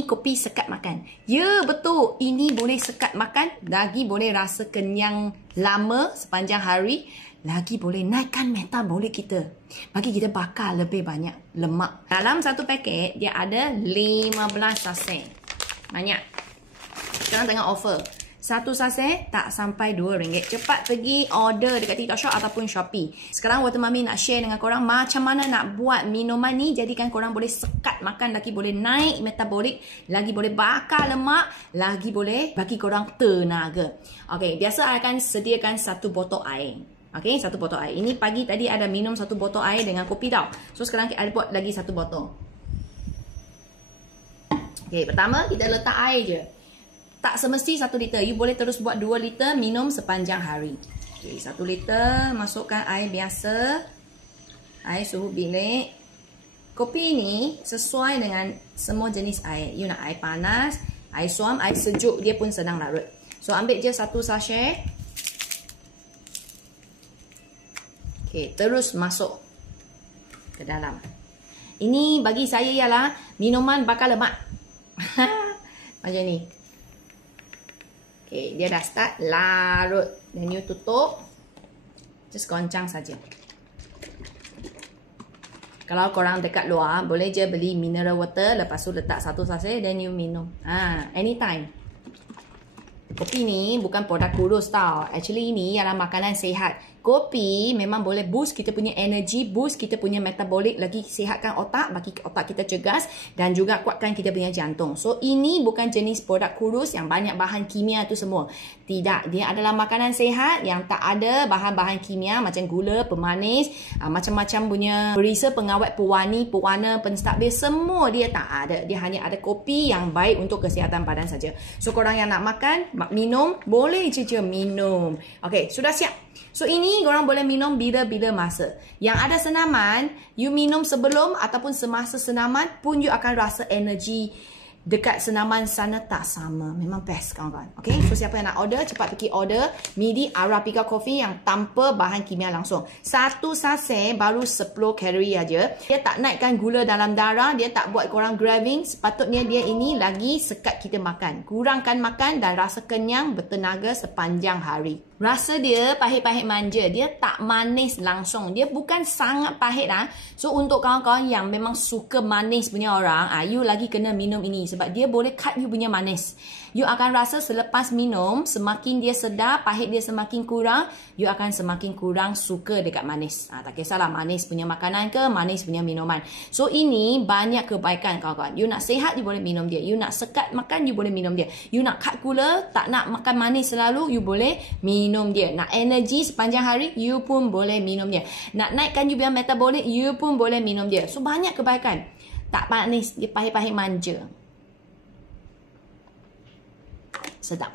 Ini kopi sekat makan. Ya, betul. Ini boleh sekat makan. Lagi boleh rasa kenyang lama sepanjang hari. Lagi boleh naikkan metabolik kita. Bagi kita bakar lebih banyak lemak. Dalam satu paket, dia ada 15 saset. Banyak. Sekarang tengah offer. Satu saset tak sampai RM2. Cepat pergi order dekat TikTok Shop ataupun Shopee. Sekarang Water Mami nak share dengan korang macam mana nak buat minuman ni. Jadikan korang boleh sekat makan. Lagi boleh naik metabolik. Lagi boleh bakar lemak. Lagi boleh bagi korang tenaga. Okay, biasa akan sediakan satu botol air. Okay, satu botol air. Ini pagi tadi ada minum satu botol air dengan kopi tau. So sekarang kita ada buat lagi satu botol. Okay, pertama kita letak air je. Tak semesti 1 liter. You boleh terus buat 2 liter minum sepanjang hari. Okay, 1 liter. Masukkan air biasa. Air suhu bilik. Kopi ni sesuai dengan semua jenis air. You nak air panas, air suam, air sejuk. Dia pun senang larut. So, ambil je 1 sachet. Okay, terus masuk ke dalam. Ini bagi saya ialah minuman bakar lemak. Macam ni. Okay, dia dah start larut. Dan you tutup. Just goncang saja. Kalau korang dekat luar, boleh je beli mineral water. Lepas tu letak 1 sachet. Then you minum. Anytime. Kopi ni bukan produk kurus tau. Actually ini ialah makanan sihat. Kopi memang boleh boost kita punya energy, boost kita punya metabolik, lagi sihatkan otak, bagi otak kita cergas dan juga kuatkan kita punya jantung. So ini bukan jenis produk kurus yang banyak bahan kimia tu semua. Tidak, dia adalah makanan sihat yang tak ada bahan-bahan kimia macam gula, pemanis, macam-macam punya perisa, pengawet, pewarni, pewarna, penstabil, semua dia tak ada. Dia hanya ada kopi yang baik untuk kesihatan badan saja. So korang yang nak makan, minum, boleh je minum. Okay, sudah siap. So ini korang boleh minum bila-bila masa. Yang ada senaman, you minum sebelum ataupun semasa senaman pun you akan rasa energi dekat senaman sana tak sama. Memang best kawan-kawan. Okay, so siapa yang nak order, cepat pergi order Midi Arabica Coffee yang tanpa bahan kimia langsung. 1 sachet baru 10 kalori aja. Dia tak naikkan gula dalam darah, dia tak buat korang craving. Sepatutnya dia ini lagi sekat kita makan. Kurangkan makan dan rasa kenyang, bertenaga sepanjang hari. Rasa dia pahit-pahit manja. Dia tak manis langsung. Dia bukan sangat pahit lah. So untuk kawan-kawan yang memang suka manis punya orang, you lagi kena minum ini. Sebab dia boleh cut you punya manis. You akan rasa selepas minum, semakin dia sedap, pahit dia semakin kurang, you akan semakin kurang suka dekat manis. Tak kisahlah manis punya makanan ke, manis punya minuman. So ini banyak kebaikan kawan-kawan. You nak sihat, you boleh minum dia. You nak sekat makan, you boleh minum dia. You nak cut gula, tak nak makan manis selalu, you boleh minum dia. Nak energi sepanjang hari, you pun boleh minum dia. Nak naikkan you punya metabolik, you pun boleh minum dia. So banyak kebaikan. Tak manis, dia pahit-pahit manja. Sedap.